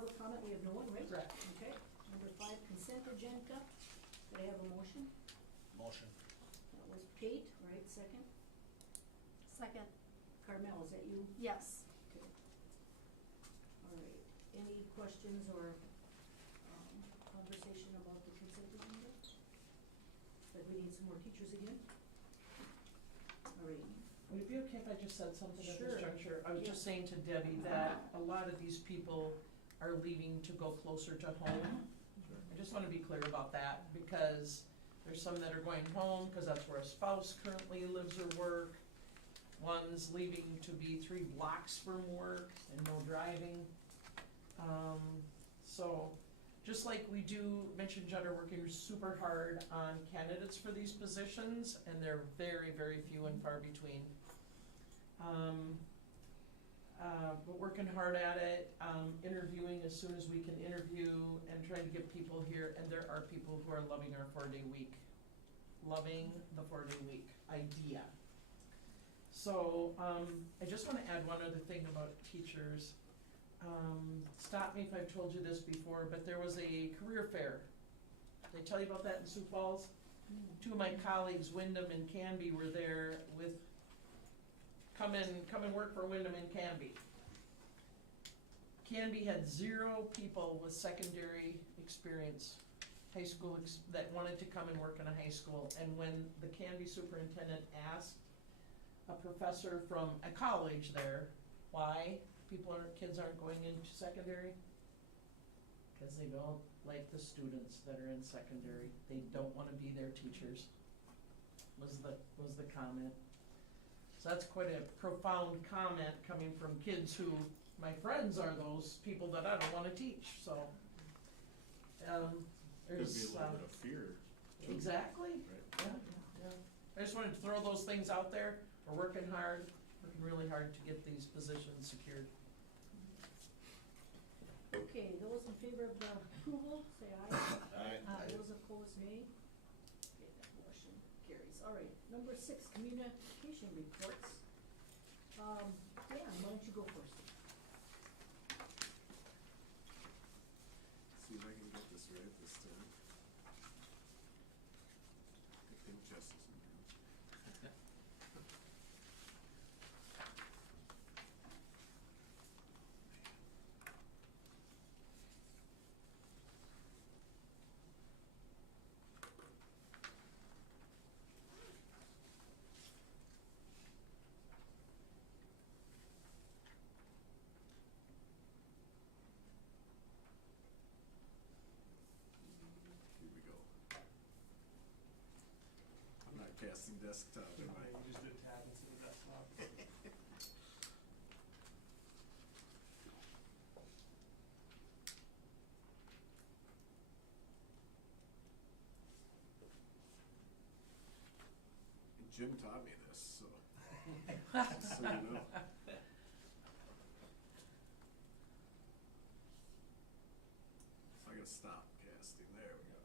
public comment, we have no one, right? Correct. Okay, number 5, consent agenda, do I have a motion? Motion. That was Kate, right, second? Second. Carmel, is that you? Yes. Okay. All right, any questions or conversation about the consent agenda? That we need some more teachers again? All right, Would it be okay if I just said something at Sure. this juncture? I was just saying to Debbie that a lot of these people are leaving to go closer to home. I just wanna be clear about that, because there's some that are going home, cause that's where a spouse currently lives or work. One's leaving to be 3 blocks from work and no driving. So, just like we do, Mitch and Judd are working super hard on candidates for these positions, and they're very, very few and far between. But working hard at it, interviewing as soon as we can interview, and trying to get people here, and there are people who are loving our 4-day week. Loving the 4-day week idea. So, I just wanna add one other thing about teachers. Stop me if I've told you this before, but there was a career fair. Did I tell you about that in Sioux Falls? 2 of my colleagues, Wyndham and Canby, were there with, come and work for Wyndham and Canby. Canby had 0 people with secondary experience, high school, that wanted to come and work in a high school. And when the Canby superintendent asked a professor from a college there, why kids aren't going into secondary? Cause they don't like the students that are in secondary, they don't wanna be their teachers, was the comment. So that's quite a profound comment coming from kids who, my friends are those people that I don't wanna teach, so. Could be a There's, little bit of fear. too. exactly, Right. yeah. I just wanted to throw those things out there, we're working really hard to get these positions secured. okay, those in favor of the approval, say aye. Aye. Those opposed, nay. Okay, that motion carries. All right, number 6, communication reports. Dan, why don't you go first? See if I can get this right this time. I think Jess is in here. Here we go. I'm not casting desktop, am I? You just did tab instead of desktop. Jim taught me this, so, just so you know. So I gotta stop casting, there we go.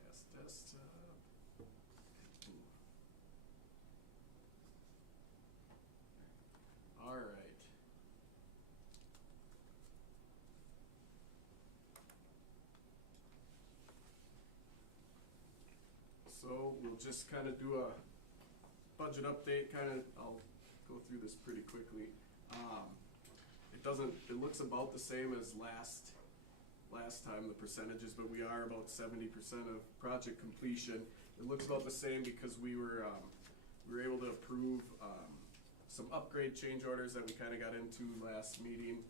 Cast desktop. Ooh. All right. So we'll just kind of do a budget update, I'll go through this pretty quickly. It looks about the same as last time, the percentages, but we are about 70% of project completion. It looks about the same because we were able to approve, some upgrade change orders that we kinda got into last meeting,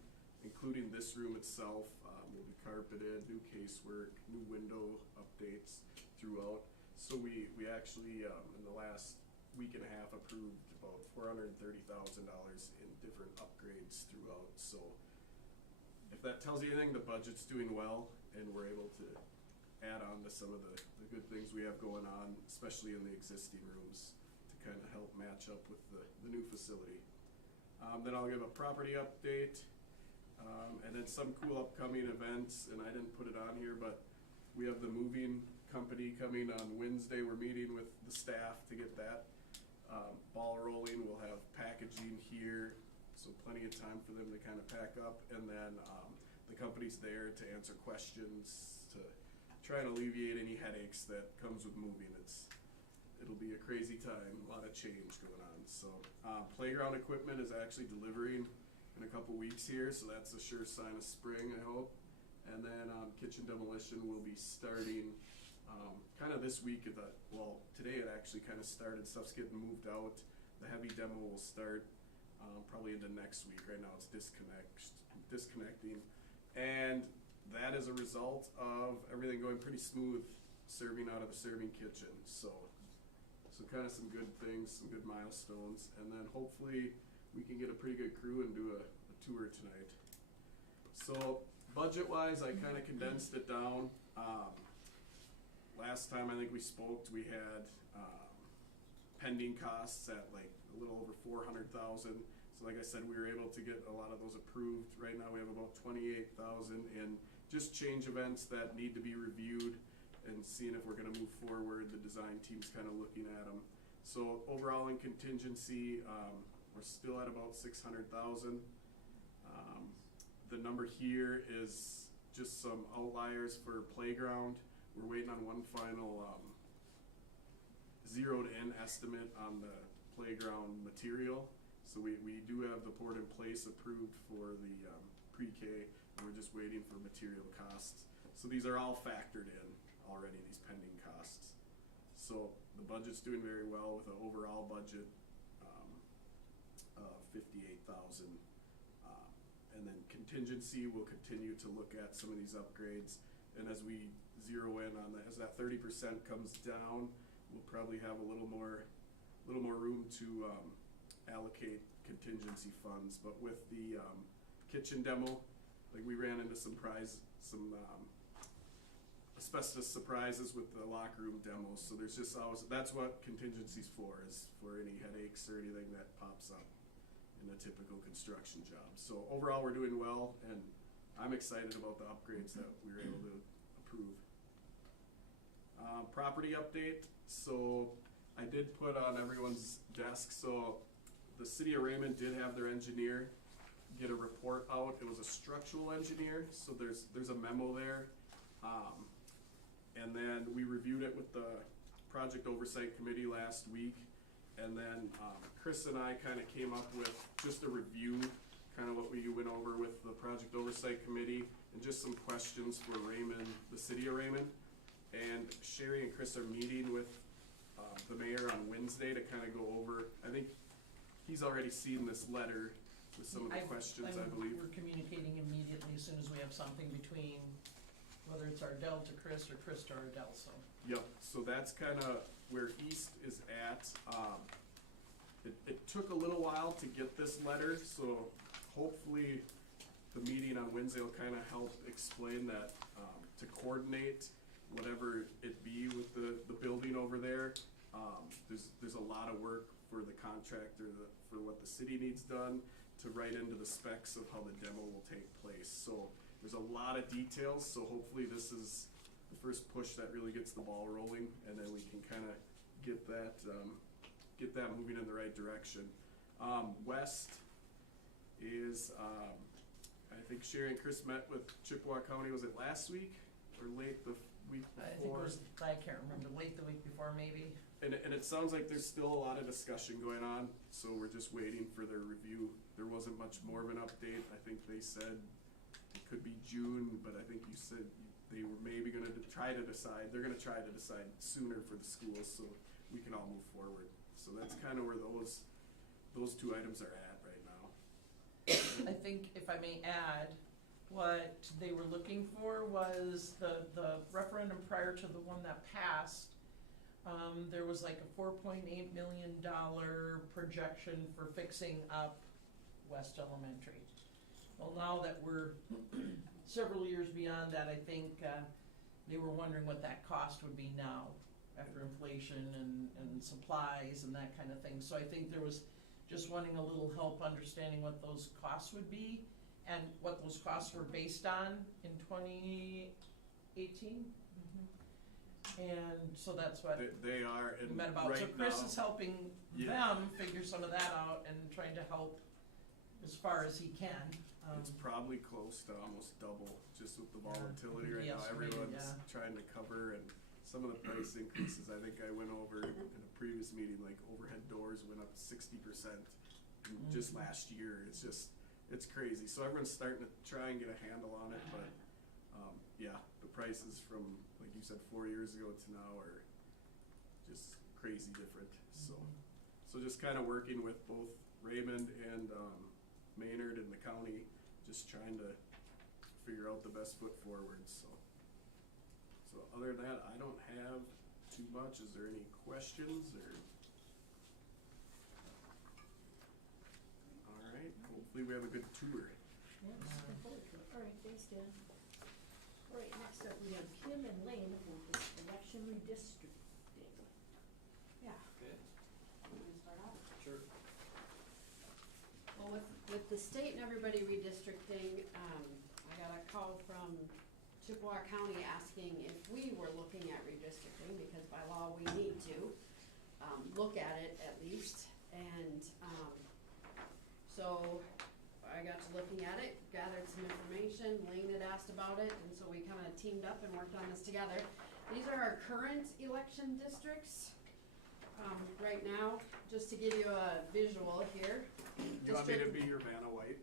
including this room itself, will be carpeted, new casework, new window updates throughout. So we actually, in the last week and a half, approved about $430,000 in different upgrades throughout, so if that tells you anything, the budget's doing well, and we're able to add on to some of the good things we have going on, especially in the existing rooms, to kinda help match up with the new facility. Then I'll give a property update, and then some cool upcoming events, and I didn't put it on here, but we have the moving company coming on Wednesday. We're meeting with the staff to get that ball rolling. We'll have packaging here so plenty of time for them to kind of pack up, and then the company's there to answer questions, to try and alleviate any headaches that comes with moving. It'll be a crazy time, a lot of change going on. So playground equipment is actually delivering in a couple weeks here, so that's a sure sign of spring, I hope. And then kitchen demolition will be starting kind of this week. Today it actually kind of started. Stuff's getting moved out. The heavy demo will start probably into next week. Right now it's disconnecting. And that is a result of everything going pretty smooth, serving out of the serving kitchen. So kind of some good things, some good milestones. And then hopefully we can get a pretty good crew and do a tour tonight. So budget-wise, I kind of condensed it down. Last time I think we spoke, we had pending costs at like a little over $400,000. So like I said, we were able to get a lot of those approved. Right now we have about $28,000 in just change events that need to be reviewed and seeing if we're going to move forward. The design team's kind of looking at them. So overall in contingency, we're still at about $600,000. The number here is just some outliers for playground. We're waiting on one final zeroed in estimate on the playground material. So we do have the poured in place approved for the pre-K, and we're just waiting for material costs. So these are all factored in already, these pending costs. So the budget's doing very well with an overall budget of $58,000. And then contingency will continue to look at some of these upgrades. And as we zero in on that, as that 30% comes down, we'll probably have a little more room to allocate contingency funds. But with the kitchen demo, like we ran into some asbestos surprises with the locker room demos. So there's just always, that's what contingency's for, is for any headaches or anything that pops up in a typical construction job. So overall we're doing well, and I'm excited about the upgrades that we were able to approve. Property update. So I did put on everyone's desk, so the city of Raymond did have their engineer get a report out. It was a structural engineer, so there's a memo there. And then we reviewed it with the project oversight committee last week. And then Chris and I kind of came up with just a review, kind of what we went over with the project oversight committee, and just some questions for Raymond, the city of Raymond. And Sherry and Chris are meeting with the mayor on Wednesday to kind of go over. I think he's already seen this letter with some of the questions, I believe. We're communicating immediately as soon as we have something between, whether it's Ardell to Chris or Chris to Ardell, so. Yep, so that's kind of where East is at. It took a little while to get this letter, so hopefully the meeting on Wednesday will kind of help explain that, to coordinate whatever it be with the building over there. There's a lot of work for the contractor, for what the city needs done, to write into the specs of how the demo will take place. So there's a lot of details, so hopefully this is the first push that really gets the ball rolling, and then we can kind of get that moving in the right direction. West is, I think Sherry and Chris met with Chippewa County, was it last week or late the week before? I think it was, I can't remember, late the week before maybe. And it sounds like there's still a lot of discussion going on, so we're just waiting for their review. There wasn't much more of an update. I think they said it could be June, but I think you said they were maybe gonna try to decide. They're gonna try to decide sooner for the schools, so we can all move forward. So that's kind of where those two items are at right now. I think if I may add, what they were looking for was the referendum prior to the one that passed. There was like a $4.8 million projection for fixing up West Elementary. Well, now that we're several years beyond that, I think they were wondering what that cost would be now after inflation and supplies and that kind of thing. So I think there was just wanting a little help understanding what those costs would be and what those costs were based on in 2018. And so that's what they are we met about. Right so Chris now, is helping them figure some of that out and trying to help as far as he can. It's probably close to almost double, just with the Yeah, volatility right now, yes, everyone's yeah. trying to cover, and some of the price increases, I think I went over in a previous meeting, like overhead doors went up 60% just last year, it's crazy, so everyone's starting to try and get a handle on it, but, yeah, the prices from, like you said, 4 years ago to now are just crazy different, so just kinda working with both Raymond and, Maynard and the county, just trying to figure out the best foot forward, so other than that, I don't have too much. Is there any questions or? Alright, hopefully we have a good tour. Yeah, looking forward to it. All right, thanks, Dan. All right, next up, we have Kim and Lane with this election redistricting. Yeah. Okay. You wanna start off? Sure. Well, with the state and everybody redistricting, I got a call from Chippewa County asking if we were looking at redistricting, because by law we need to, look at it at least. And, so I got to looking at it, gathered some information, Lane had asked about it, and so we kinda teamed up and worked on this together. These are our current election districts, right now, just to give you a visual here. You want me to be your Vanna White?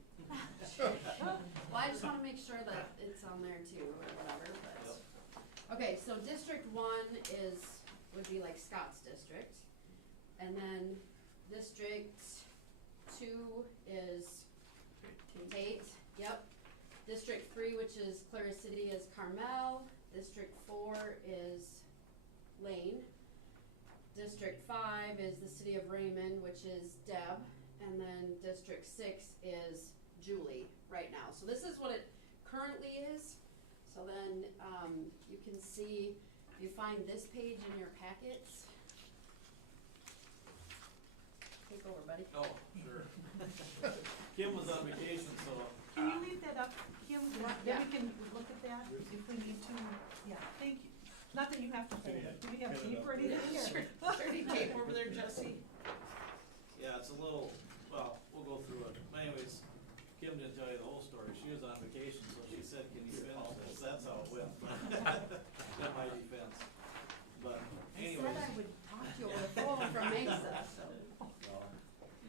Well, I just wanna make sure that it's on there too, or whatever, but. Okay, so District 1 would be like Scott's district. And then District 2 is Tate, yep. District 3, which is Clara City, is Carmel. District 4 is Lane. District 5 is the city of Raymond, which is Deb. And then District 6 is Julie right now. So this is what it currently is. So then, you can see, if you find this page in your packets. Take over, buddy. Oh, sure. Kim was on vacation, so. Can you leave that up, Kim, then Yeah. we can look at that if we need to, yeah, thank you. Not that you have to hold it, do we have tape or anything here? Dirty tape over there, Jesse. Yeah, it's a little, well, we'll go through it. But anyways, Kim didn't tell you the whole story. She was on vacation, so she said, can you finish this? That's how it went. In my defense. But I anyways. said I would talk to you over the phone from Mesa, so.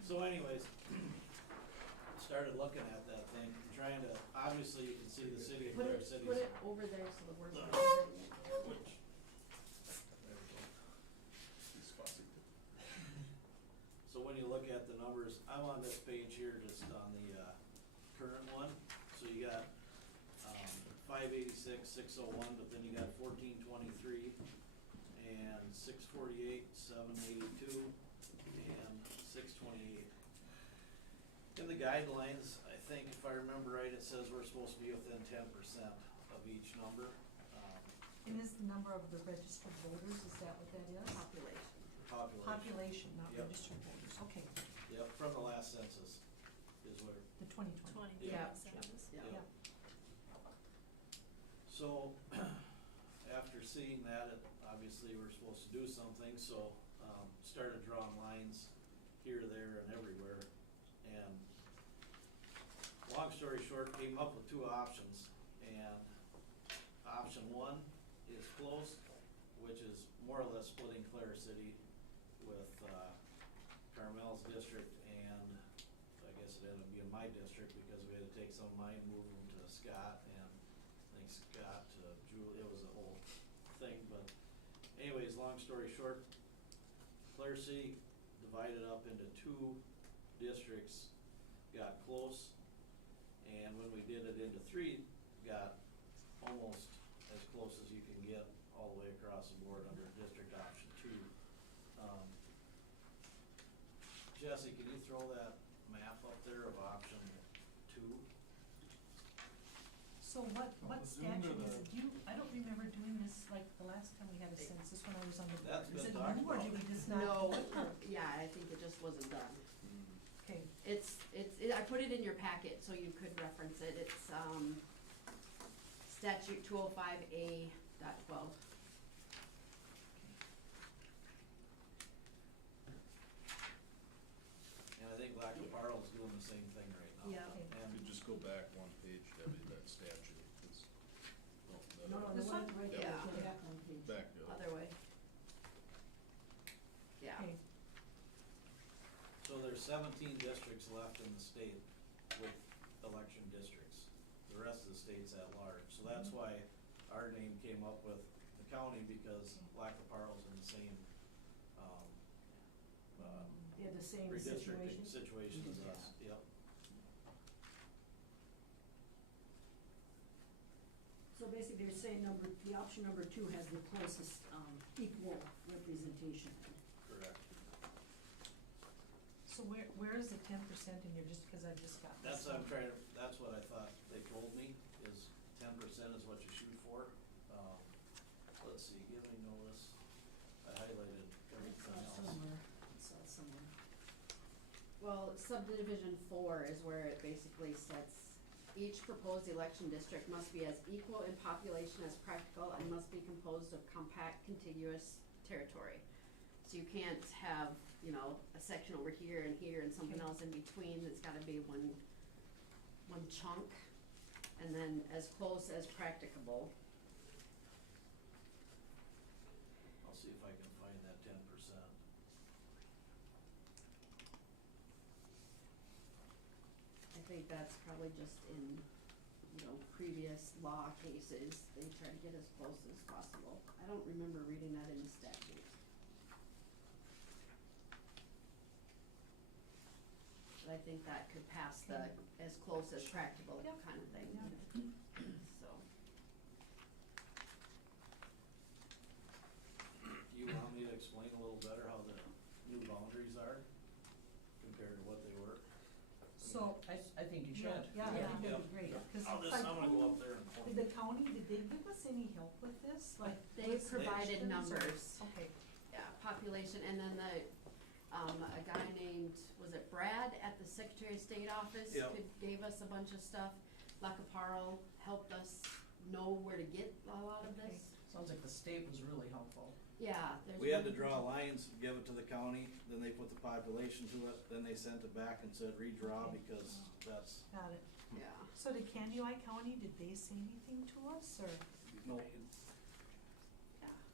So anyways, started looking at that thing, trying to, obviously you can see the city of Put Clear it, City's. put it over there so the words are. Which, there we go. He's fussy. So when you look at the numbers, I'm on this page here, just on the, current one, so you got, 586, 601, but then you got 1423, and 648, 782, and 628. In the guidelines, I think if I remember right, it says we're supposed to be within 10% of each number. And is the number of the registered voters, is that what that is? Population. Population, not Yep. registered voters, okay, Yep, from the last census is where. the 2020. Yeah. Yeah. So, after seeing that, obviously we're supposed to do something, so, started drawing lines here, there, and everywhere. And long story short, came up with two options, and option one is close, which is more or less splitting Clara City with, Carmel's district, and I guess it ended up being my district because we had to take some of mine, move them to Scott, and I think Scott to Julie, it was a whole thing, but anyways, long story short, Clara City divided up into two districts, got close, and when we did it into three, got almost as close as you can get all the way across the board under district option 2. Jesse, can you throw that map up there of option 2? So what statute is it, I don't remember doing this like the last time we had a census when I was on the board. That's Is been it talked new or did about. we just not? No, yeah, I think it just wasn't done. Okay, I put it in your packet so you could reference it. It's, statute 205A.12. And I think Black Parle's doing the same thing right now. go back one page, Debbie, that statute, it's, No, no, the This one one? right there, Yeah. go back one page. back to it. Other way. Yeah. Okay, So there's 17 districts left in the state with election districts. The rest of the state's at large, so that's why our name came up with the county, because Lacaparle's in the same, They had the same redistricting situation. situation as us, yep. So basically, they're saying the option number 2 has the closest, equal representation. Correct. so where is the 10% in here, just because I've just got this? That's what I thought they told me, is 10% is what you shoot for. Let's see, give me notice, I highlighted everything else. I saw it somewhere. Well, subdivision 4 is where it basically sets, each proposed election district must be as equal in population as practical and must be composed of compact contiguous territory. So you can't have, you know, a section over here and something Okay. else in between, it's gotta be one chunk, and then as close as practicable. I'll see if I can find that 10%. I think that's probably just in, you know, previous law cases, they try to get as close as possible. I don't remember reading that in the statute. But I think that could pass the as close as practical Yep. kind of thing, Yep. so. You want me to explain a little better how the new boundaries are compared to what they were? So, I think you should. yeah, I think that'd be great, Yeah. 'cause I'm like, gonna go up there and did the county, did they give us any help with this, like? They with provided suggestions or- numbers. Okay, Yeah, population, and then a guy named, was it Brad at the Secretary of State office? Yep. Gave us a bunch of stuff. Lacaparle helped us know where to get a lot of Okay. this. Sounds like the state was really helpful. Yeah, there's. We had to one- draw lines, give it to the county, then they put the population to it, then they sent it back and said redraw, Okay. because that's, got it. Yeah, So did Candy County, did they say anything to us, or? no, yeah.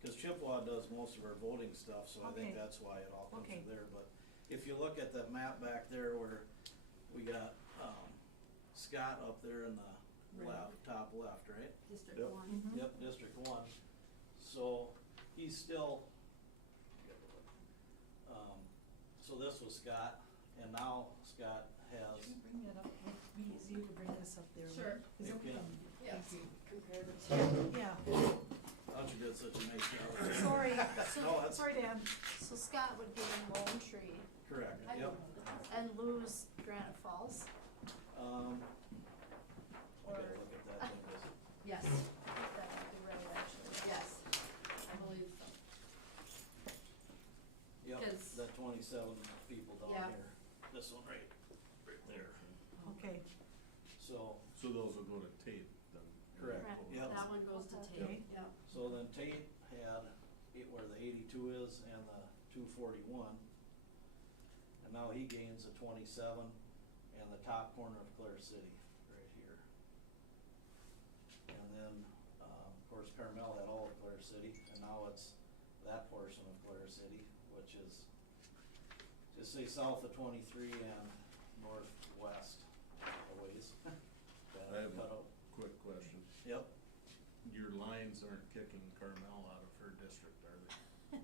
cause Chippewa does most of our voting stuff, so I Okay. think that's why it all comes Okay. from there, but if you look at that map back there where we got, Scott up there in the left, top left, right? District Yep. 1. Mhm. Yep, District 1, so he's still, so this was Scott, and now Scott has, Could you bring that up, would it be easier to bring this up there? Sure. Is it, Yeah. Yes, Thank you. compare the two. Yeah, thought you did such a nice job. sorry, No, that's sorry, Dan. So Scott would gain Lone Tree correct, I yep. know that. and lose Granite Falls, I or gotta look at that thing, 'cause Yes, that would be right, actually. yes, I believe so. yep, 'Cause- that 27 people down Yeah. here, this one right there, Okay, so, So those will go to Tate then? Correct. Correct. Yep. That one goes to Okay. Tate, yep. so then Tate had where the 82 is and the 241. And now he gains the 27 and the top corner of Clare City, right here. And then, of course, Carmel had all of Clare City, and now it's that portion of Clare City, which is, just say south of 23 and northwest a ways. I have Cut a out. quick question. Yep, Your lines aren't kicking Carmel out of her district, are they?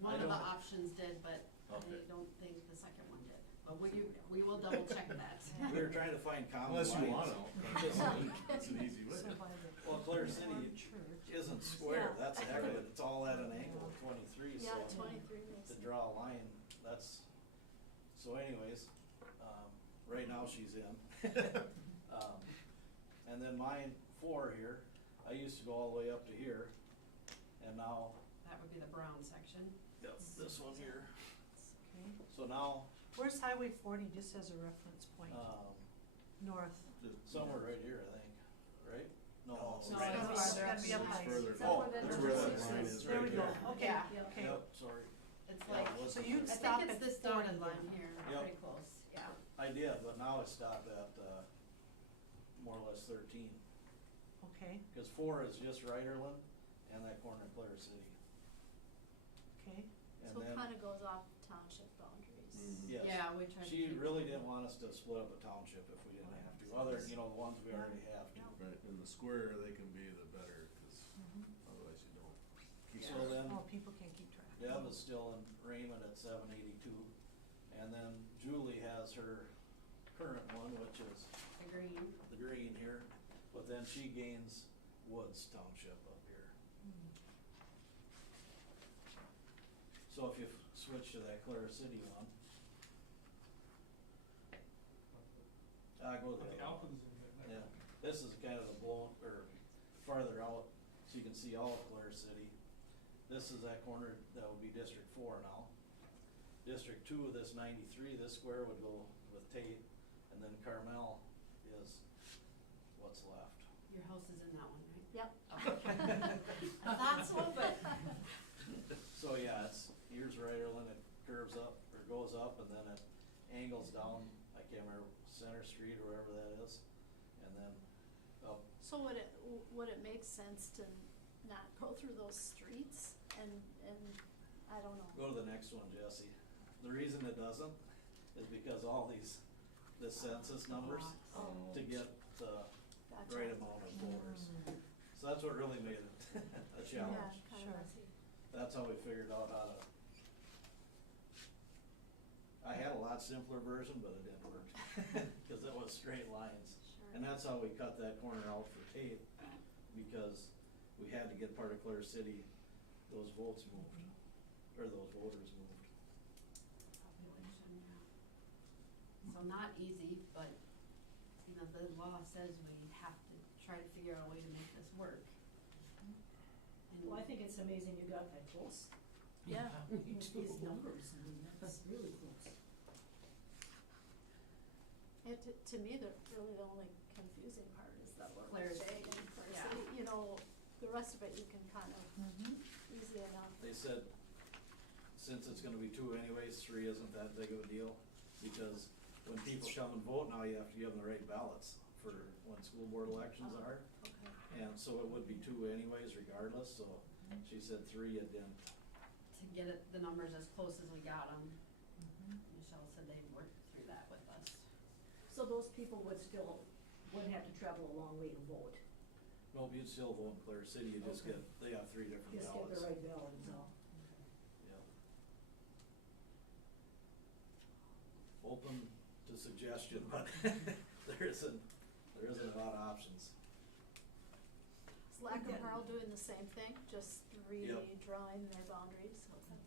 One of the don't- options did, but I Okay. don't think the second one did. But we will double check that. we were trying to find common lines. Unless you wanna. That's an easy way. so by the. Well, Clare City Reformed Church. isn't square, Yeah. that's a heck of it, it's all at an angle of 23, so Yeah, 23 makes to sense. draw a line, that's, so anyways, right now she's in. And then mine 4 here, I used to go all the way up to here, and now, That would be the brown section. yep, this one here, Okay, so now, where's Highway 40, just as a reference point, north? Just- somewhere right here, I think, right? No, No, it's No, right it's up. farther Gotta be up up. high. Further. Is that Oh, where that that's where that intersection line is? is, There right we go, here. okay, Yeah. okay. Yep, sorry. It's Yeah, like, it was So the you'd first- I stop think at it's this 40 dotted then. line here, Yep. pretty close, yeah. I did, but now I stopped at, more or less 13. Okay, Cause 4 is just Ryderland and that corner of Clear City. okay. And So it then, kinda goes off township boundaries. yes. Yeah, we tried to She keep really it. didn't want us to split up a township if we didn't have to, other, you know, the ones we already have to. Right, in the square, they can be the better, cause Mhm. otherwise you don't keep. So then, Oh, people can't keep track. Deb is still in Raymond at 782, and then Julie has her current one, which is The green. the green here, but then she gains Woods Township up here. Hmm. So if you switch to that Clear City one. Go to the other one. Yeah, this is kind of the blown, or farther out, so you can see all of Clear City. This is that corner, that would be District 4 now. District 2, this 93, this square would go with Tate, and then Carmel is what's left. Your house is in that one, right? Yep. I thought so, but. So yeah, here's Ryderland, it curves up, or goes up, and then it angles down, I can't remember, Center Street or wherever that is, and then up. So would it make sense to not go through those streets and I don't know. Go to the next one, Jesse. The reason it doesn't is because all the census numbers to get the Gotcha. right amount of voters. So that's what really made it a Yeah, challenge. kinda Sure. messy. That's how we figured out how to. I had a lot simpler version, but it didn't work, cause it was straight lines. Sure. And that's how we cut that corner out for Tate, because we had to get part of Clear City, those votes moved, or those voters moved. Population, yeah. So not easy, but, you know, the law says we have to try to figure out a way to make this work. And Well, I think it's amazing you got that close. Yeah. With these numbers, I mean, that's really close. To me, really the only confusing part is that we're Clear big City, and Clear yeah. City, you know, the rest of it you can kind of easy enough. They said, since it's gonna be 2 anyways, 3 isn't that big of a deal, because when people come and vote now, you have to give them the right ballots for when school board elections are. Okay. And so it would be 2 anyways regardless, so she said 3 it didn't. to get it, the numbers as close as we got them, Michelle said they'd work through that with us. So those people wouldn't have to travel a long way to vote. Nope, you'd still vote in Clear City, you just Okay. they have 3 different Just ballots. get the right ballot is all. Yep. Open to suggestion, but there isn't a lot of options. Is Lac and Pearl doing the same thing, just redrawing their boundaries? Okay.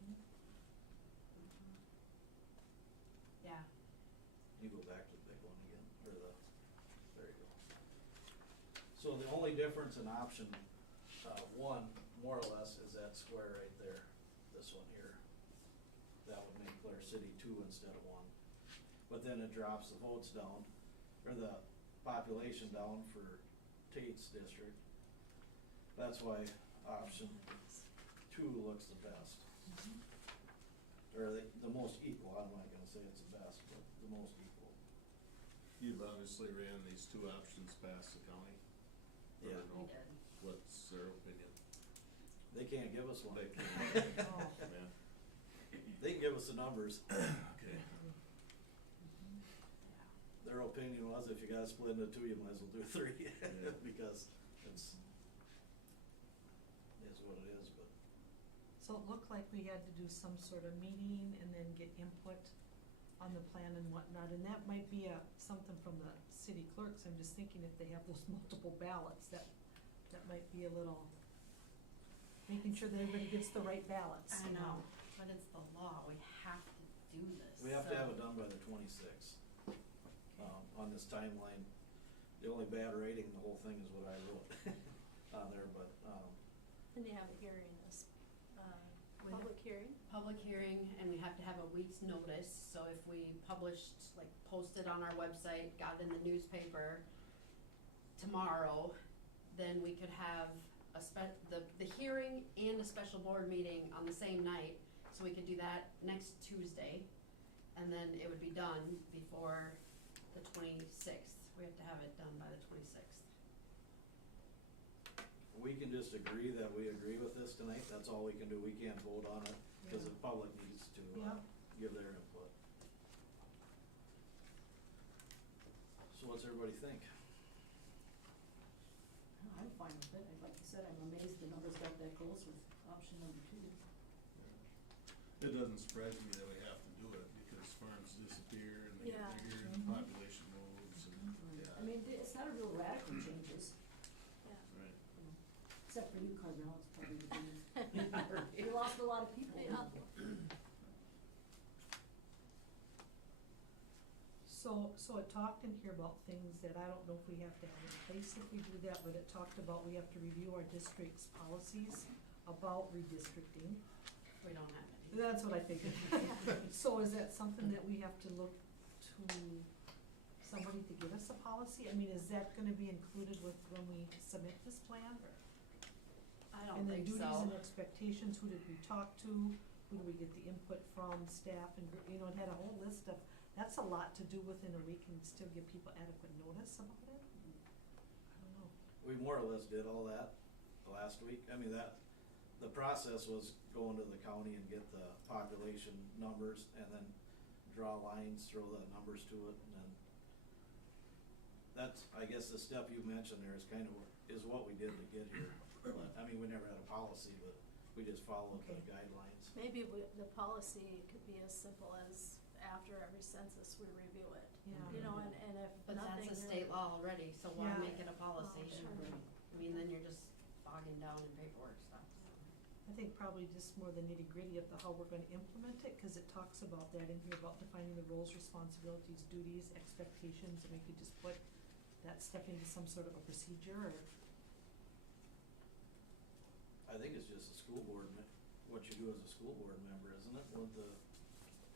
Yeah, You go back to the big one again, or there you go. So the only difference in option, 1, more or less, is that square right there, this one here. That would make Clear City 2 instead of 1. But then it drops the votes down, or the population down for Tate's district. That's why option 2 looks the best. Or the most equal, I'm not gonna say it's the best, but the most equal. You've obviously ran these 2 options past the county. Yeah. we did. What's their opinion? They can't give us one. They can, Oh. yeah, They can give us the numbers. okay. Their opinion was if you gotta split into 2, you might as well do 3, Yeah. because it's, is what it is, but. So it looked like we had to do some sort of meeting and then get input on the plan and whatnot, and that might be something from the city clerks. I'm just thinking if they have those multiple ballots, that might be a little, making sure that everybody gets the right ballots. I know, but it's the law, we have to do this. We have to so- have it done by the 26th. On this timeline, the only bad rating in the whole thing is what I wrote on there, but, And you have a hearing this, We have- public hearing? Public hearing, and we have to have a week's notice, so if we published, like, posted on our website, got in the newspaper tomorrow, then we could have the hearing and a special board meeting on the same night, so we could do that next Tuesday, and then it would be done before the 26th. We have to have it done by the 26th. We can just agree that we agree with this tonight, that's all we can do, we can't vote on it, cause Yeah. the public needs to, Yeah. give their input. So what's everybody think? I'm fine with it, like you said, I'm amazed the numbers got that close with option number 2. It doesn't surprise me that we have to do it, because farms disappear and they get Yeah. bigger and the Mhm. population moves and, yeah. I mean, it's not a real radical changes, Yeah. Right. except for you, Carmel, it's probably the biggest. We lost a lot of people. Yeah. So it talked in here about things that I don't know if we have to have in place if we do that, but it talked about we have to review our district's policies about redistricting. We don't have any. That's what I figured. So is that something that we have to look to somebody to give us a policy? I mean, is that gonna be included with when we submit this plan? I don't And then think duties so. and expectations, who did we talk to, who do we get the input from, staff and, you know, it had a whole list of, that's a lot to do within a week and still give people adequate notice about it? I don't know. We more or less did all that last week, I mean, the process was going to the county and get the population numbers and then draw lines, throw the numbers to it, and then that's, I guess the step you mentioned there is kind of, is what we did to get here. But, I mean, we never had a policy, but we just followed the Okay. guidelines. Maybe the policy could be as simple as after every census, we review it. Yeah. You know, and if But nothing. that's a really- state law already, so why Yeah. make it a policy? Oh, sure. I mean, then you're just bogging down in paperwork stuff. I think probably just more the nitty gritty of how we're gonna implement it, cause it talks about that in here, about defining the roles, responsibilities, duties, expectations, and we could just put that step into some sort of a procedure, or, I think it's just a school board, what you do as a school board member, isn't it, with the,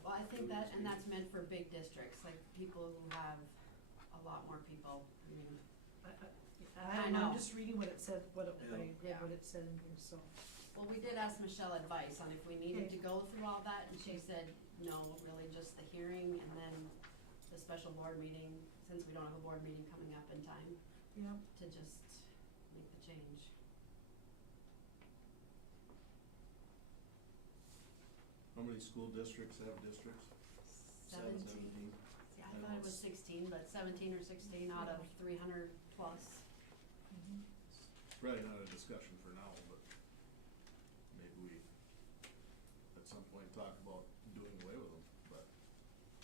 Well, I think that, and that's meant for big districts, like people who have a lot more people, I mean, I don't know, I'm just reading what it said, I read Yeah. what it said in here, so. well, we did ask Michelle advice on if we needed Okay. to go through all that, and she Okay. said, no, really just the hearing and then the special board meeting, since we don't have a board meeting coming up in time, Yeah, to just make the change. How many school districts have districts? 17. Yeah, I thought it was 16, but 17 or 16 out of 300 plus. mhm. Probably not a discussion for now, but maybe we, at some point, talk about doing away with them, but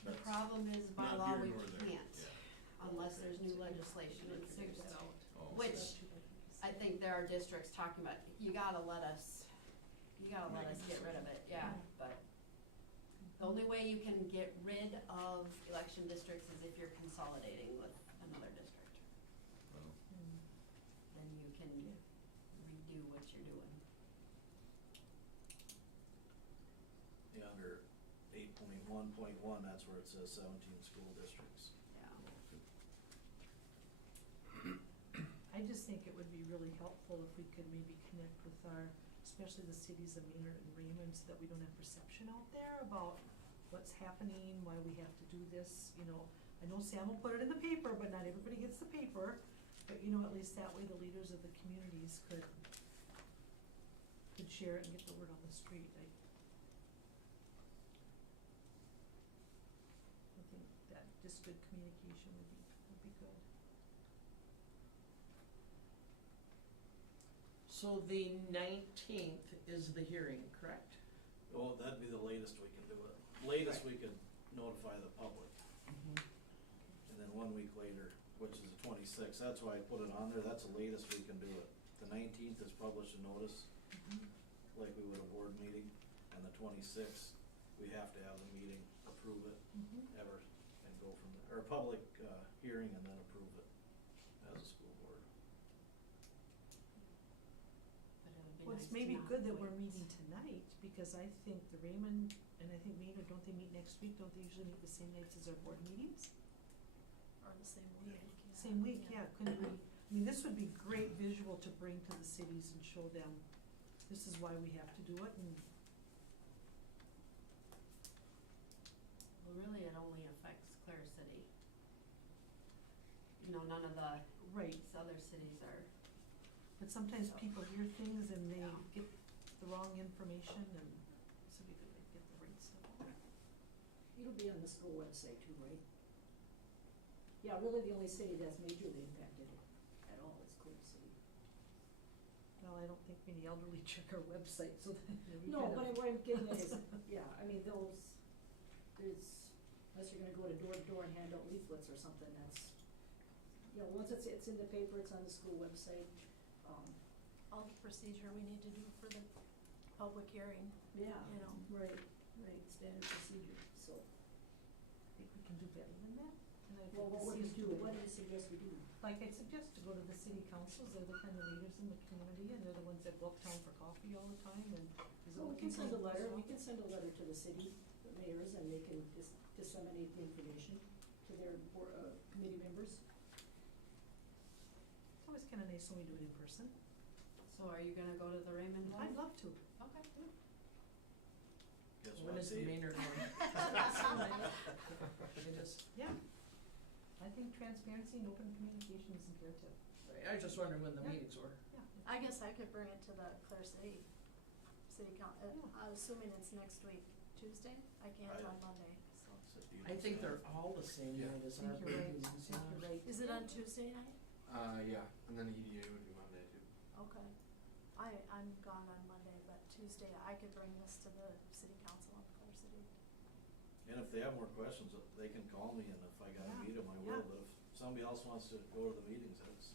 The that's problem is by not law here we nor there. can't, Yeah. unless there's new legislation introduced. Oh. Which, I think there are districts talking about, you gotta let us get rid of it, yeah, but the only way you can get rid of election districts is if you're consolidating with another district. Well, Mm. Then you can redo what you're doing. yeah, under 8.1.1, that's where it says 17 school districts. Yeah. I just think it would be really helpful if we could maybe connect with our, especially the cities of Maynard and Raymond, so that we don't have perception out there about what's happening, why we have to do this, you know. I know Sam will put it in the paper, but not everybody gets the paper, but you know, at least that way the leaders of the communities could share it and get the word on the street. I think that just good communication would be good. So the 19th is the hearing, correct? Well, that'd be the latest we can do it. Latest we could notify the public. And then 1 week later, which is the 26th, that's why I put it on there, that's the latest we can do it. The 19th is publish a notice, like we would a board meeting, and the 26th, we have to have the meeting approve it, ever, and go from there, or public, hearing and then approve it as a school board. But it would be Well, nice it's to maybe not good that we're wait. meeting tonight, because I think the Raymond, and I think Maynard, don't they meet next week? Don't they usually meet the same nights as our board meetings? Or the same week. Yeah. Same week, yeah, couldn't we, I mean, this would be great visual to bring to the cities and show them, this is why we have to do it, and Well, really, it only affects Clare City. none of the Right, other cities are. but sometimes people hear things and they Yeah. get the wrong information, and so we could like get the right stuff out. It'll be on the school website too, right? Yeah, really the only city that's majorly impacted at all is Clear City. Well, I don't think many elderly check our website, so then we No, kind of. what I'm getting at is, yeah, I mean, there's, unless you're gonna go door to door and hand out leaflets or something, that's, once it's in the paper, it's on the school website, All the procedure we need to do for the public hearing, yeah, you know. right, standard procedure, so. I think we can do better than that, and I think Well, the what do you city- do, what do you suggest we do? Like I suggest to go to the city councils, they're the kind of leaders in the community, and they're the ones that go uptown for coffee all the time, and visit Well, we with can people send a and letter, stuff. we can send a letter to the city, the mayors, and they can disseminate the information to their committee members. It's always kinda nice when we do it in person. So are you gonna go to the Raymond one? I'd love to. Okay. Guess When what, is the Dave? Maynard one? It is, Yeah. I think transparency and open communication is imperative. I was just wondering when the Yeah. meetings were. Yeah. I guess I could bring it to the Clear City, Yeah. I'm assuming it's next week, Tuesday, I can't I- on Monday, so. So do you I think understand? they're all the same Yeah. night as I our think you're right, I meetings, think you're yeah. right. Is it on Tuesday night? Yeah, and then EDA would be Monday too. Okay. I'm gone on Monday, but Tuesday I could bring this to the city council in Clear City. And if they have more questions, they can call me, and if I gotta Yeah, meet them, I yeah. will, but if somebody else wants to go to the meetings, that's,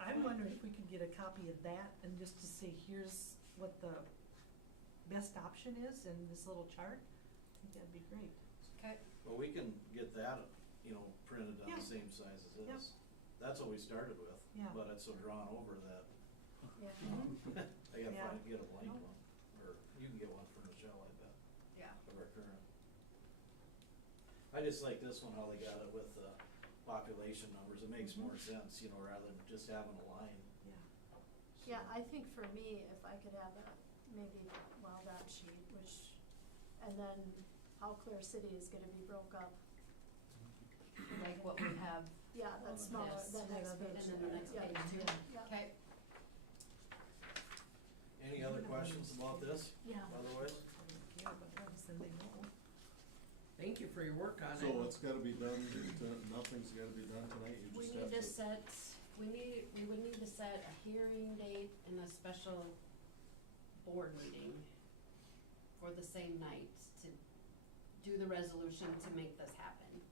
I'm wondering if we could get a copy of that and just to say, here's what the best option is in this little chart. I think that'd be great. Okay. well, we can get that, printed on Yeah. the same size as Yeah. this. That's what we started with, Yeah. but it's so drawn over that, Yeah. I gotta Yeah. get a blank No. one, or you can get one for Michelle, I bet, Yeah. of our current. I just like this one, how they got it with the population numbers, it makes Mhm. more sense, rather than just having a line. Yeah. Yeah, I think for me, if I could have that, maybe, that sheet, and then how Clear City is gonna be broke up. Like what we have, Yeah, On that's the smaller, next- the next and page. and then the next Yeah. page too. Yeah. Okay. Any other questions about this, Yeah. otherwise? Yeah, but that's then they know. Thank you for your work on it. So what's gotta be done, nothing's gotta be done tonight, you We just need have to to. we would need to set a hearing date and a special board meeting for the same night to do the resolution to make this happen.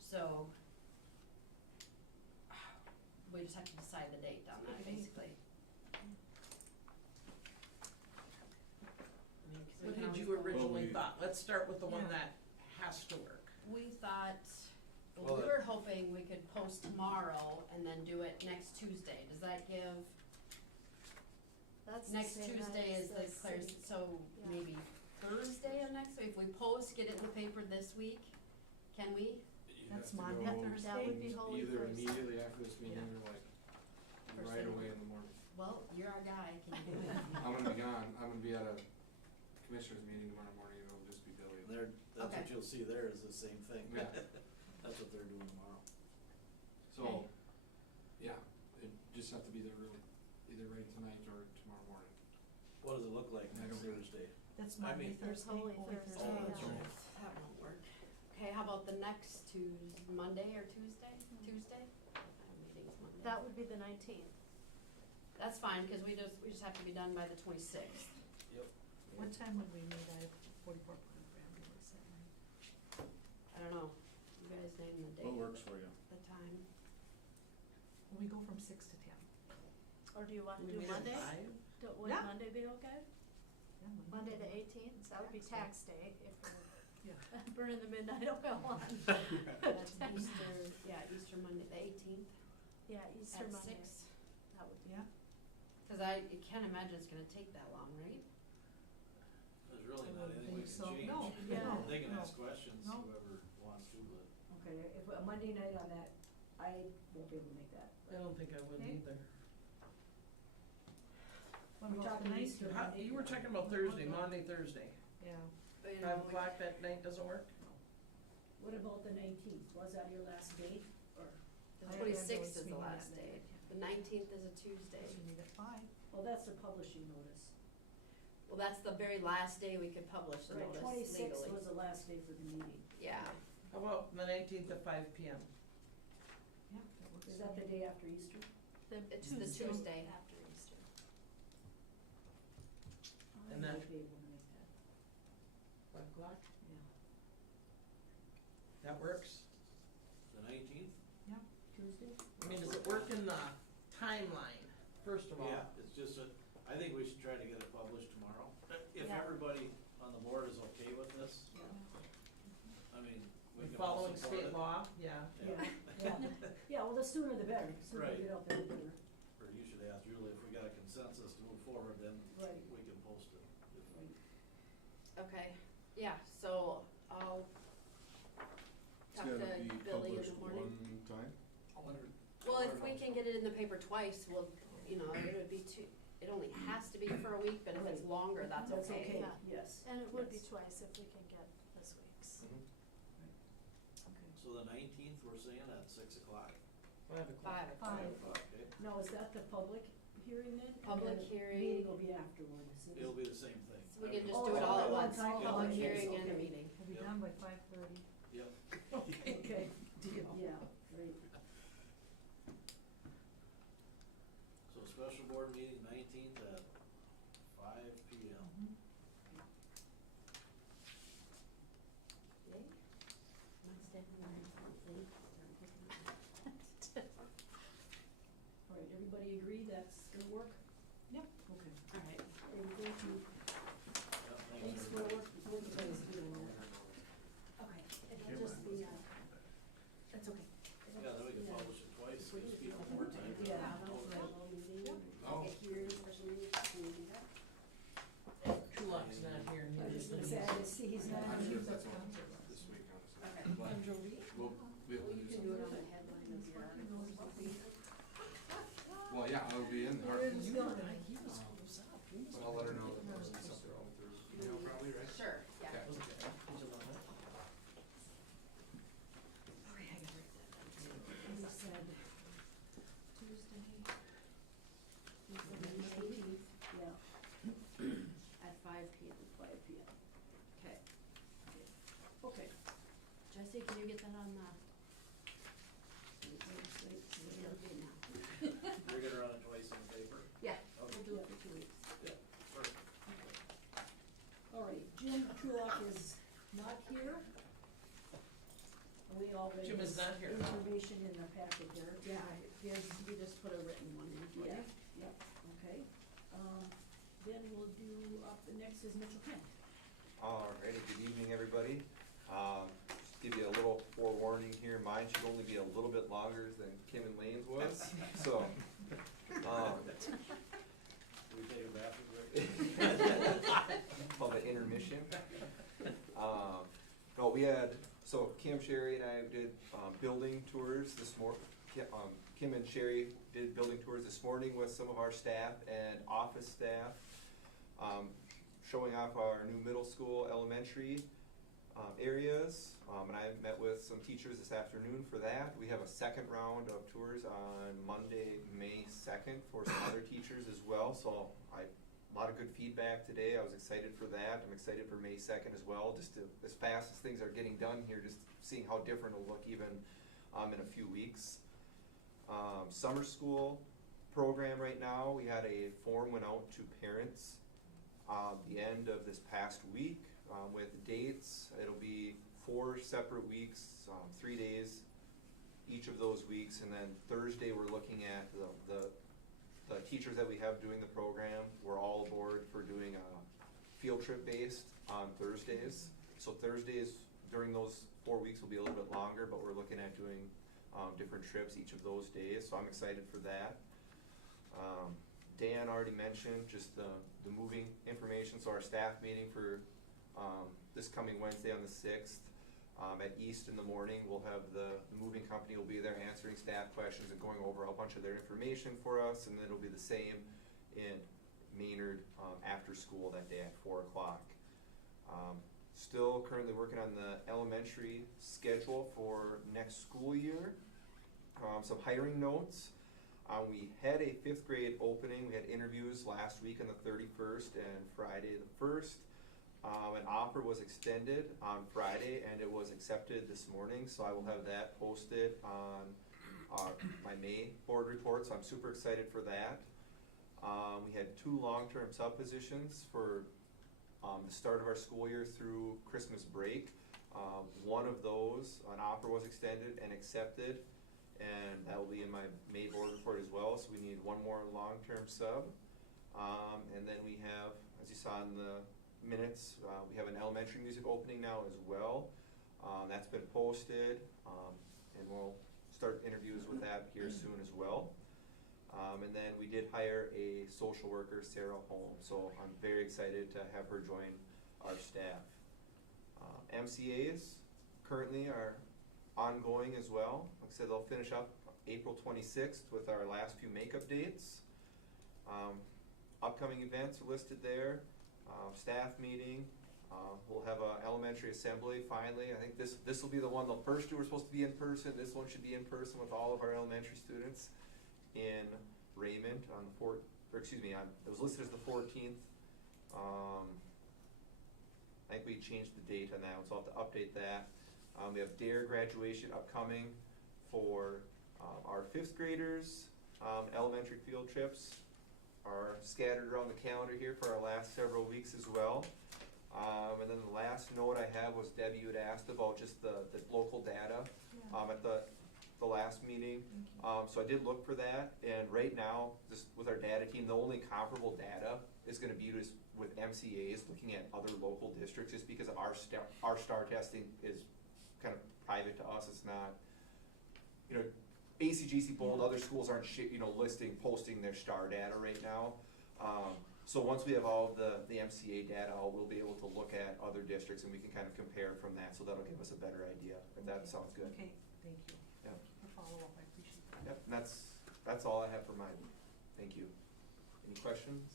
So, we just have to decide the date on that, basically. I mean, 'cause we What can did always you go- originally we- thought? Let's start with the one Yeah. that has to work. We thought, Well, we were hoping we could post tomorrow and then do it next Tuesday. Does that give, That's the next same night Tuesday as is the Claire's, city. so Yeah. maybe Thursday of next week? If we post, get it in the paper this week, can we? You That's have to Monday, go Thursday? That would be Holy either Thursday. immediately after this meeting Yeah. or like First right thing. away in the morning. Well, you're our guy, can you do it? I'm gonna be gone, I'm gonna be at a commissioners meeting tomorrow morning, it'll just be Billy. That's what Okay. you'll see there is the same thing. Yeah. That's what they're doing tomorrow. So, Okay. yeah, it just have to be there really, either right tonight or tomorrow morning. What does it look like I next don't- Thursday? That's I Monday, mean- There's Thursday, Holy Holy Thursday, Thursday. Oh, that's yeah. right. That won't work. Okay, how about the next Monday or Tuesday? Tuesday? I have meetings Monday. That would be the 19th. That's fine, cause we just have to be done by the 26th. Yep. What time would we meet? I have 44 Point Ambulance that night. I don't know, you guys name the date. What works for you? The time. We go from 6 to 10. Or do you want to We do meet at Monday? 5? Would Yeah. Monday be okay? Yeah, Monday the 18th, that would be tax day if Yeah. you're burning the midnight oil on. That's Easter, yeah, Easter Monday, the 18th Yeah, Easter at Monday, 6. that would be. Yeah. Cause I can't imagine it's gonna take that long, right? There's really I not wouldn't anything we think can so. change. No, no, They can no. ask questions, No. whoever wants to, but. Okay, if a Monday night on that, I won't be able to make that. I don't think I would Okay. either. What We're about the talking 19th? Easter. You were talking about Thursday, Monday, Thursday. Yeah. But, you 5 know, o'clock that night doesn't work? What about the 19th? Was that your last day, or? The I- 26th is the meeting last that day. night. The 19th is a Tuesday. So we meet at 5. Well, that's the publishing notice. Well, that's the very last day we could publish the Right, notice 26th legally. was the last day for the meeting. Yeah, How about the 19th at 5 p.m.? Yeah, that works. Is that the day after Easter? it's the Tuesday. After Easter. And I then- might be able to make that, 5 o'clock? yeah. That works? The 19th? Tuesday? I mean, does it work in the timeline, first of all? Yeah, it's just that, I think we should try to get it published tomorrow. If Yeah. everybody on the board is okay with this, Yeah. I mean, we And can all following support state it. law, yeah. Yeah, yeah, yeah, well, the sooner the better, the sooner Right. we get out there, the better. Or you should ask Julie, if we got a consensus to move forward, then Right. we can post it. If- Right. Okay, yeah, so I'll It's talk gotta to be Billy in published the morning. one time? I'll let her. Well, if we can get it in the paper twice, we'll, you know, it would be it only has to be for a week, but if it's Right. longer, that's okay. That's okay, Yeah. yes. And it would be yes. twice if we can get this week's. Okay. So the 19th, we're saying at 6 o'clock? 5 o'clock. 5 o'clock. 5. Okay, Now, is that the public hearing then? And Public then hearing. Meeting will be afterwards. it'll be the same thing. So we can just Oh, do it it's all all at at one once, time, public okay, hearing and a okay. meeting. We'll be Yep. done by 5:30. Yep. Okay, deal, yeah, great. So special board meeting 19th at 5 p.m. Mm-hmm. Yay. Am I standing there in front of the- All right, everybody agree that's gonna work? Yep. Okay. All right. Thank you. Yep, Thanks for working with us doing that. Okay, It'll just be, that's okay. Yeah, then we can publish it twice, gives people more time to. Yeah. Oh. Trulock's not here, I neither was is just gonna Denise. say, I see he's not I'm on sure you. that's on this week, honestly. Okay. But And Jolie? we'll be able Well, to you do can do it on something. the headline of your article or something. Well, yeah, I'll be in there. Where is he going? He was close up. He was But I'll let her know close that up. there's something wrong with her email probably, right? Sure, yeah. Okay. Was it there? Did you love it? Okay, I can break that down. He said Tuesday, the 19th, yeah, at 5 p.m. 5 p.m. Okay. Okay. Jesse, can you get that on the? Wait, Okay, now. You're gonna run it twice in the paper? Yeah, Okay. we'll do it for 2 weeks. Yeah, perfect. all right, Jim Trulock is not here. We all read Jim is his not here. information in the packet there. Yeah, here's, we just put a written one in for you. Yeah, yep, okay. Then we'll do, up next is Mitchell Kent. Alrighty, good evening, everybody. Just give you a little forewarning here, mine should only be a little bit longer than Kim and Lane's was, so. Do we take a bathroom break? Called the intermission. No, we had, so Kim, Sherry, and I did, building tours this Kim and Sherry did building tours this morning with some of our staff and office staff, showing off our new middle school, elementary, areas. And I met with some teachers this afternoon for that. We have a second round of tours on Monday, May 2nd for some other teachers as well, so a lot of good feedback today. I was excited for that. I'm excited for May 2nd as well, just to, as fast as things are getting done here, just seeing how different it'll look even in a few weeks. Summer school program right now, we had a form went out to parents the end of this past week with dates. It'll be 4 separate weeks, 3 days each of those weeks, and then Thursday we're looking at the teachers that we have doing the program. We're all aboard for doing a field trip based on Thursdays. So Thursdays during those 4 weeks will be a little bit longer, but we're looking at doing different trips each of those days, so I'm excited for that. Dan already mentioned just the moving information, so our staff meeting for this coming Wednesday on the 6th at East in the morning, we'll have the moving company will be there answering staff questions and going over a bunch of their information for us, and then it'll be the same in Maynard after school that day at 4 o'clock. Still currently working on the elementary schedule for next school year. some hiring notes. We had a 5th grade opening. We had interviews last week on the 31st and Friday the 1st. An offer was extended on Friday and it was accepted this morning, so I will have that posted on my May board report, so I'm super excited for that. We had 2 long-term sub positions for the start of our school year through Christmas break. One of those, an offer was extended and accepted, and that will be in my May board report as well, so we need 1 more long-term sub. And then we have, as you saw in the minutes, we have an elementary music opening now as well. That's been posted, and we'll start interviews with that here soon as well. And then we did hire a social worker, Sarah Holm, so I'm very excited to have her join our staff. MCAs currently are ongoing as well. Like I said, they'll finish up April 26th with our last few makeup dates. Upcoming events are listed there. Staff meeting. We'll have an elementary assembly finally. I think this will be the one. The first 2 were supposed to be in person. This one should be in person with all of our elementary students in Raymond on the it was listed as the 14th. I think we changed the date on that one, so I'll have to update that. We have DARE graduation upcoming for our 5th graders. Elementary field trips are scattered around the calendar here for our last several weeks as well. And then the last note I have was Debbie, you had asked about just the local data at the last meeting. So I did look for that, and right now, just with our data team, the only comparable data is gonna be just with MCAs, looking at other local districts, just because our STAR testing is kind of private to us. It's not, ACGC Bold, other schools aren't posting their STAR data right now. So once we have all the MCA data, we'll be able to look at other districts and we can kind of compare from that, so that'll give us a better idea, if that sounds good. Okay, thank you. Yeah. For follow-up, I appreciate that. Yep, and that's all I have for mine. Thank you. Any questions?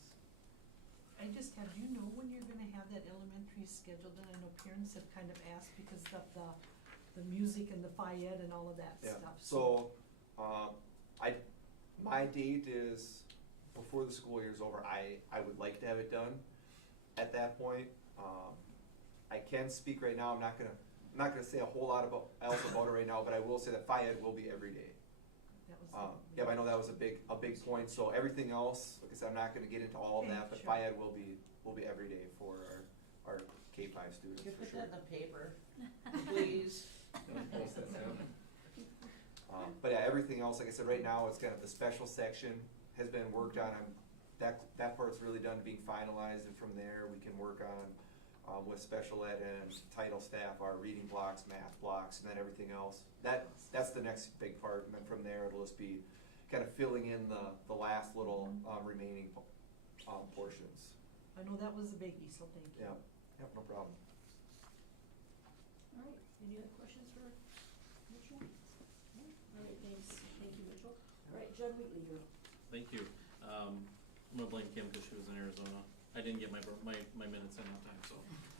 I just have, do you know when you're gonna have that elementary scheduled? And I know parents have kind of asked because of the music and the FIED and all of that Yeah. stuff. So, my date is before the school year is over. I would like to have it done at that point. I can speak right now. I'm not gonna say a whole lot else about it right now, but I will say that FIED will be every day. That was Yeah, but I know that was a big point. So everything else, like I said, I'm not gonna get into all of Okay, that, but sure. FIED will be every day for our K-5 students You for put sure. that in the paper, please. But yeah, everything else, like I said, right now, it's kind of the special section has been worked on. That part's really done to being finalized, and from there, we can work on, with special ed and title staff, our reading blocks, math blocks, and then everything else. That's the next big part, and then from there, it'll just be kind of filling in the last little, remaining, portions. I know that was a biggie, so thank you. Yep, no problem. All right, any other questions for Mitchell? No? All right, thanks, thank you, Mitchell. All right, Judd Wheatley, you're up. Thank you. I'm gonna blame Kim because she was in Arizona. I didn't get my minutes in on time, so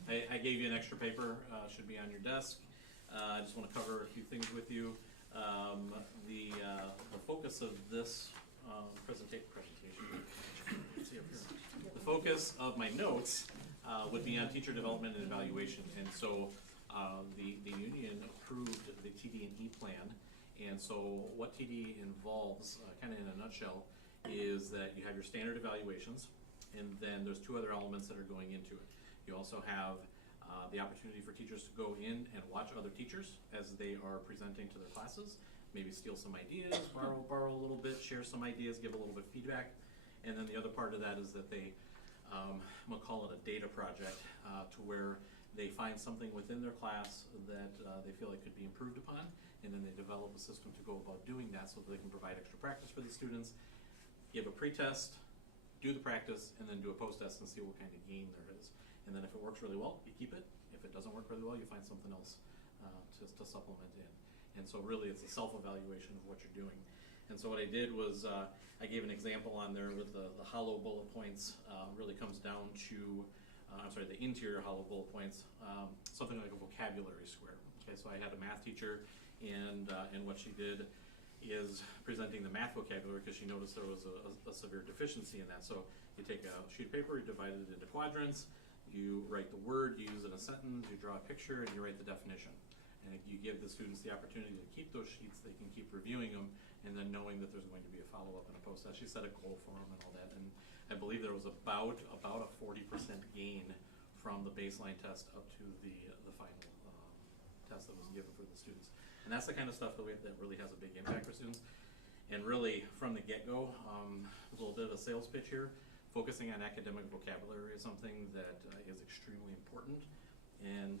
I gave you an extra paper, should be on your desk. I just wanna cover a few things with you. The focus of this, presentation, let's see up here. The focus of my notes, would be on teacher development and evaluation, and so, the union approved the TD&E plan. And so what TD involves, kind of in a nutshell, is that you have your standard evaluations, and then there's 2 other elements that are going into it. You also have the opportunity for teachers to go in and watch other teachers as they are presenting to their classes, maybe steal some ideas, borrow a little bit, share some ideas, give a little bit of feedback. And then the other part of that is that they, I'm gonna call it a data project, to where they find something within their class that they feel like could be improved upon, and then they develop a system to go about doing that so that they can provide extra practice for the students, give a pre-test, do the practice, and then do a post-test and see what kind of gain there is. And then if it works really well, you keep it. If it doesn't work really well, you find something else to supplement in. And so really it's a self-evaluation of what you're doing. And so what I did was I gave an example on there with the hollow bullet points. Really comes down to, the interior hollow bullet points, something like a vocabulary square. Okay, so I had a math teacher, and what she did is presenting the math vocabulary, because she noticed there was a severe deficiency in that. So you take a sheet of paper, you divide it into quadrants, you write the word, you use it in a sentence, you draw a picture, and you write the definition. And if you give the students the opportunity to keep those sheets, they can keep reviewing them, and then knowing that there's going to be a follow-up and a post. She set a goal for them and all that, and I believe there was about a 40% gain from the baseline test up to the final test that was given for the students. And that's the kind of stuff that really has a big impact for students. And really, from the get-go, a little bit of a sales pitch here, focusing on academic vocabulary is something that is extremely important. And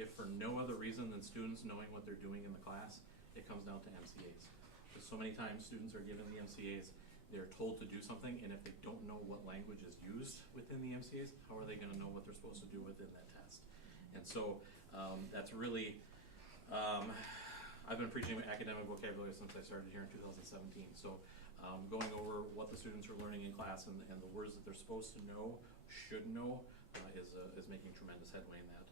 if for no other reason than students knowing what they're doing in the class, it comes down to MCAs. Because so many times students are given the MCAs, they're told to do something, and if they don't know what language is used within the MCAs, how are they gonna know what they're supposed to do within that test? And so, that's really, I've been preaching academic vocabulary since I started here in 2017. So going over what the students are learning in class and the words that they're supposed to know, should know, is making tremendous headway in that.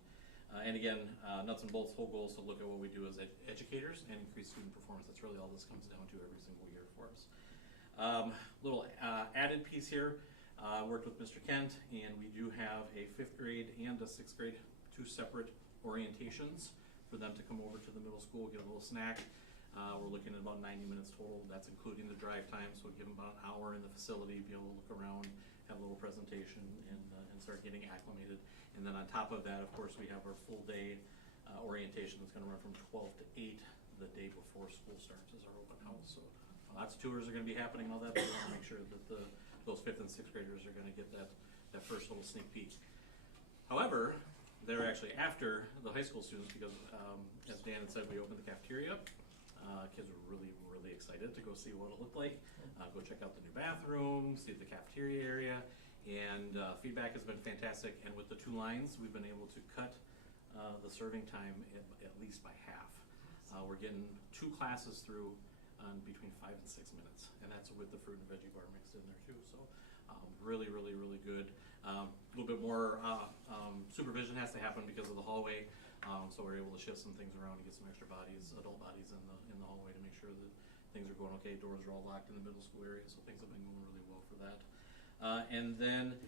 And again, nuts and bolts, whole goal is to look at what we do as educators and increase student performance. That's really all this comes down to every single year for us. Little added piece here, worked with Mr. Kent, and we do have a 5th grade and a 6th grade, 2 separate orientations for them to come over to the middle school, get a little snack. We're looking at about 90 minutes total. That's including the drive time, so we'll give them about an hour in the facility, be able to look around, have a little presentation, and start getting acclimated. And then on top of that, of course, we have our full day orientation that's gonna run from 12 to 8 the day before school starts as our open house. So lots of tours are gonna be happening, all that, but we wanna make sure that those 5th and 6th graders are gonna get that first little sneak peek. However, they're actually after the high school students because, as Dan had said, we opened the cafeteria up. Kids were really, really excited to go see what it looked like, go check out the new bathroom, see the cafeteria area, and feedback has been fantastic. And with the 2 lines, we've been able to cut the serving time at least by half. We're getting 2 classes through between 5 and 6 minutes, and that's with the fruit and veggie bar mixed in there too. So really, really, really good. A little bit more supervision has to happen because of the hallway, so we're able to shift some things around and get some extra bodies, adult bodies in the hallway to make sure that things are going okay. Doors are all locked in the middle school area, so things have been going really well for that. And then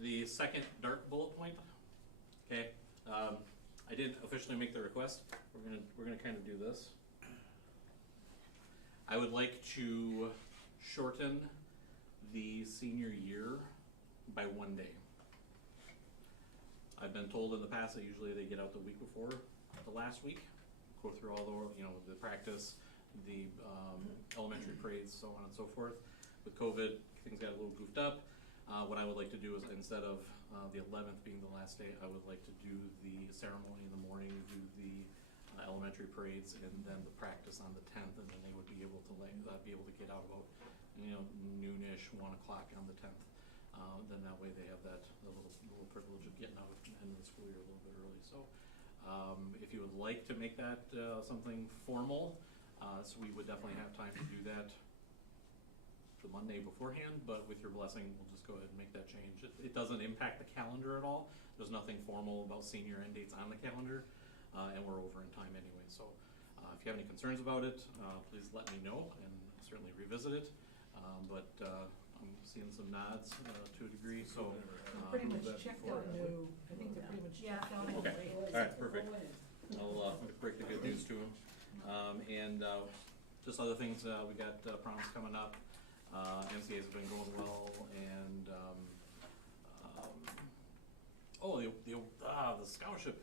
the second dark bullet point. Okay, I didn't officially make the request. We're gonna kind of do this. I would like to shorten the senior year by 1 day. I've been told in the past that usually they get out the week before the last week, go through all the practice, the elementary parades, so on and so forth. With COVID, things got a little goofed up. What I would like to do is, instead of the 11th being the last day, I would like to do the ceremony in the morning, do the elementary parades, and then the practice on the 10th, and then they would be able to get out about noonish, 1 o'clock on the 10th. Then that way they have the little privilege of getting out at the end of the school year a little bit early. So if you would like to make that something formal, so we would definitely have time to do that the Monday beforehand, but with your blessing, we'll just go ahead and make that change. It doesn't impact the calendar at all. There's nothing formal about senior end dates on the calendar, and we're over in time anyway. So if you have any concerns about it, please let me know and certainly revisit it. But I'm seeing some nods to a degree, so. Pretty much checked out. No, I think they're pretty much checked out. Okay, all right, perfect. I'll break the good news to them. And just other things, we got proms coming up. MCAs have been going well, and the scholarship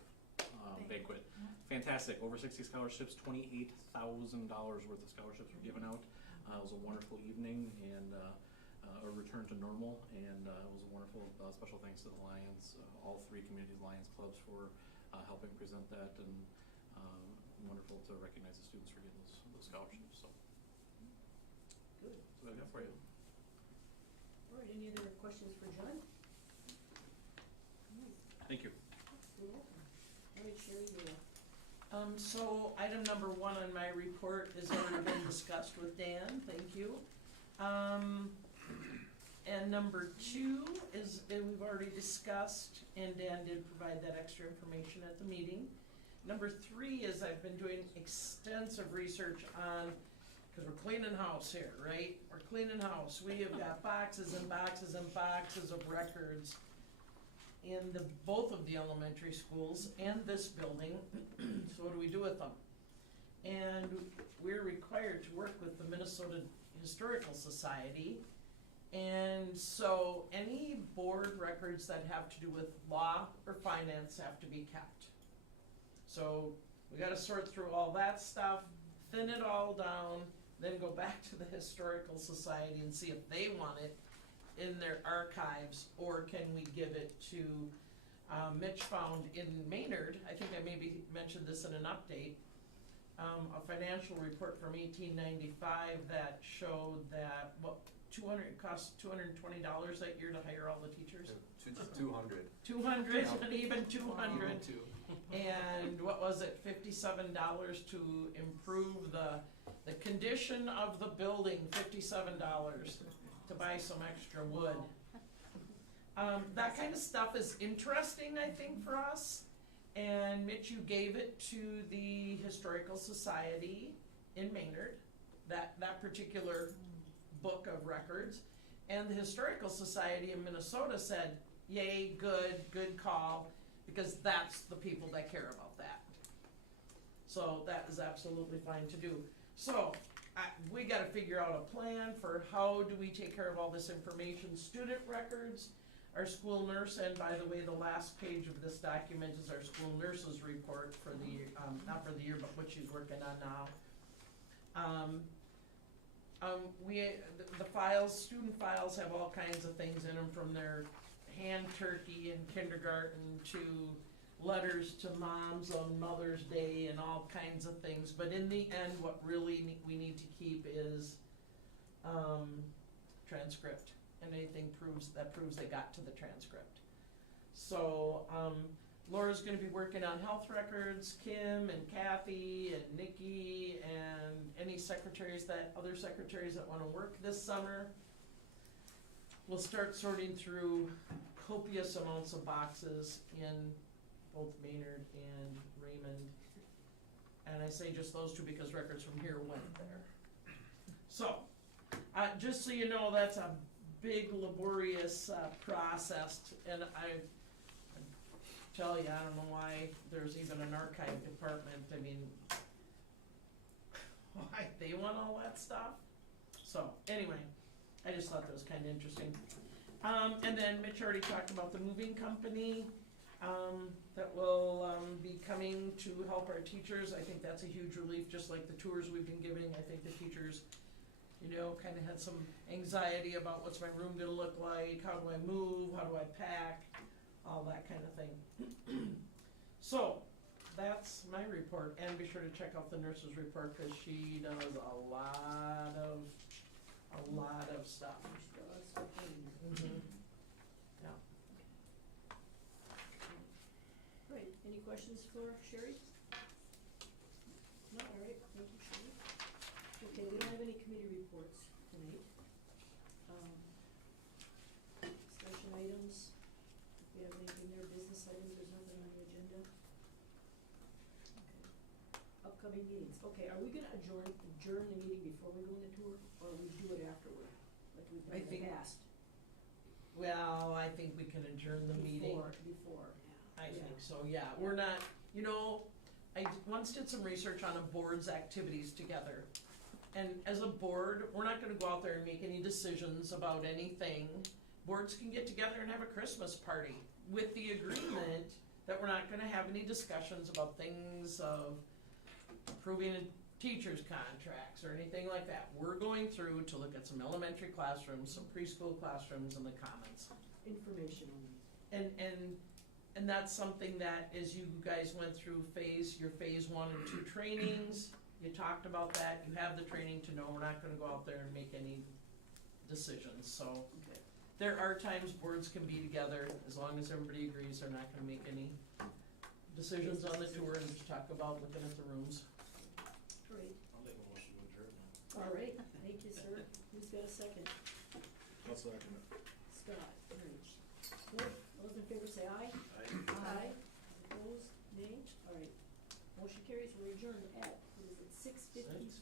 banquet, fantastic. Over 60 scholarships, $28,000 worth of scholarships were given out. It was a wonderful evening and a return to normal, and it was a wonderful special thanks to the Lions, all 3 community Lions clubs for helping present that, and wonderful to recognize the students for getting those scholarships. So. Good. That's what I got for you. All right, any other questions for John? Thank you. You're welcome. All right, Sherry, you're up. So item number 1 on my report has already been discussed with Dan, thank you. And number 2 is, we've already discussed, and Dan did provide that extra information at the meeting. number 3 is I've been doing extensive research on, cause we're cleaning house here, right? We're cleaning house, we have got boxes and boxes and boxes of records in both of the elementary schools and this building, so what do we do with them? And we're required to work with the Minnesota Historical Society, and so any board records that have to do with law or finance have to be kept. So we gotta sort through all that stuff, thin it all down, then go back to the Historical Society and see if they want it in their archives, or can we give it to, Mitch found in Maynard, I think I maybe mentioned this in an update, a financial report from 1895 that showed that, it cost $220 that year to hire all the teachers? 200. 200, and even 200. Too. And what was it, $57 to improve the condition of the building, $57 to buy some extra wood. That kind of stuff is interesting, I think, for us. And Mitch, you gave it to the Historical Society in Maynard, that particular book of records. And the Historical Society in Minnesota said, yay, good call, because that's the people that care about that. So that is absolutely fine to do. So we gotta figure out a plan for how do we take care of all this information, student records, our school nurse, and by the way, the last page of this document is our school nurse's report for the year, not for the year, but what she's working on now. The files, student files have all kinds of things in them, from their hand turkey in kindergarten to letters to moms on Mother's Day and all kinds of things. But in the end, what really we need to keep is transcript, and anything proves they got to the transcript. So Laura's gonna be working on health records, Kim and Kathy and Nikki and any other secretaries that wanna work this summer. We'll start sorting through copious amounts of boxes in both Maynard and Raymond. And I say just those two because records from here went there. So, just so you know, that's a big laborious process, and I tell you, I don't know why there's even an archive department. I mean, why they want all that stuff? So, anyway, I just thought that was kinda interesting. And then Mitch already talked about the moving company, that will, be coming to help our teachers. I think that's a huge relief, just like the tours we've been giving. I think the teachers, kinda had some anxiety about what's my room gonna look like, how do I move, how do I pack, all that kind of thing. So, that's my report, and be sure to check out the nurse's report, cause she does a lot of stuff. Mm-hmm. Yeah. Great, any questions for Sherry? No, all right, thank you, Sherry. Okay, we don't have any committee reports tonight. Discussion items, if we have anything there, business items, there's nothing on the agenda. Okay. Upcoming meetings, okay, are we gonna adjourn the meeting before we go on the tour, or we do it afterward, like we've done in the past? Well, I think we can adjourn the meeting. Before. I Yeah. think so, yeah. We're not, I once did some research on a board's activities together. And as a board, we're not gonna go out there and make any decisions about anything. Boards can get together and have a Christmas party with the agreement that we're not gonna have any discussions about things of approving teachers' contracts or anything like that. We're going through to look at some elementary classrooms, some preschool classrooms, and the commons. Information only. And that's something that, as you guys went through your phase 1 and 2 trainings, you talked about that, you have the training to know we're not gonna go out there and make any decisions, so. Okay. There are times boards can be together, as long as everybody agrees they're not gonna make any decisions on the tour and just talk about looking at the rooms. Great, I'll make a motion to adjourn now. all right, thank you, sir. Who's got a second? I'll second it. Scott, all right. Good, all those in favor say aye. Aye. Aye. Opposed, nay? All right. adjourned at, what is it, 6:55?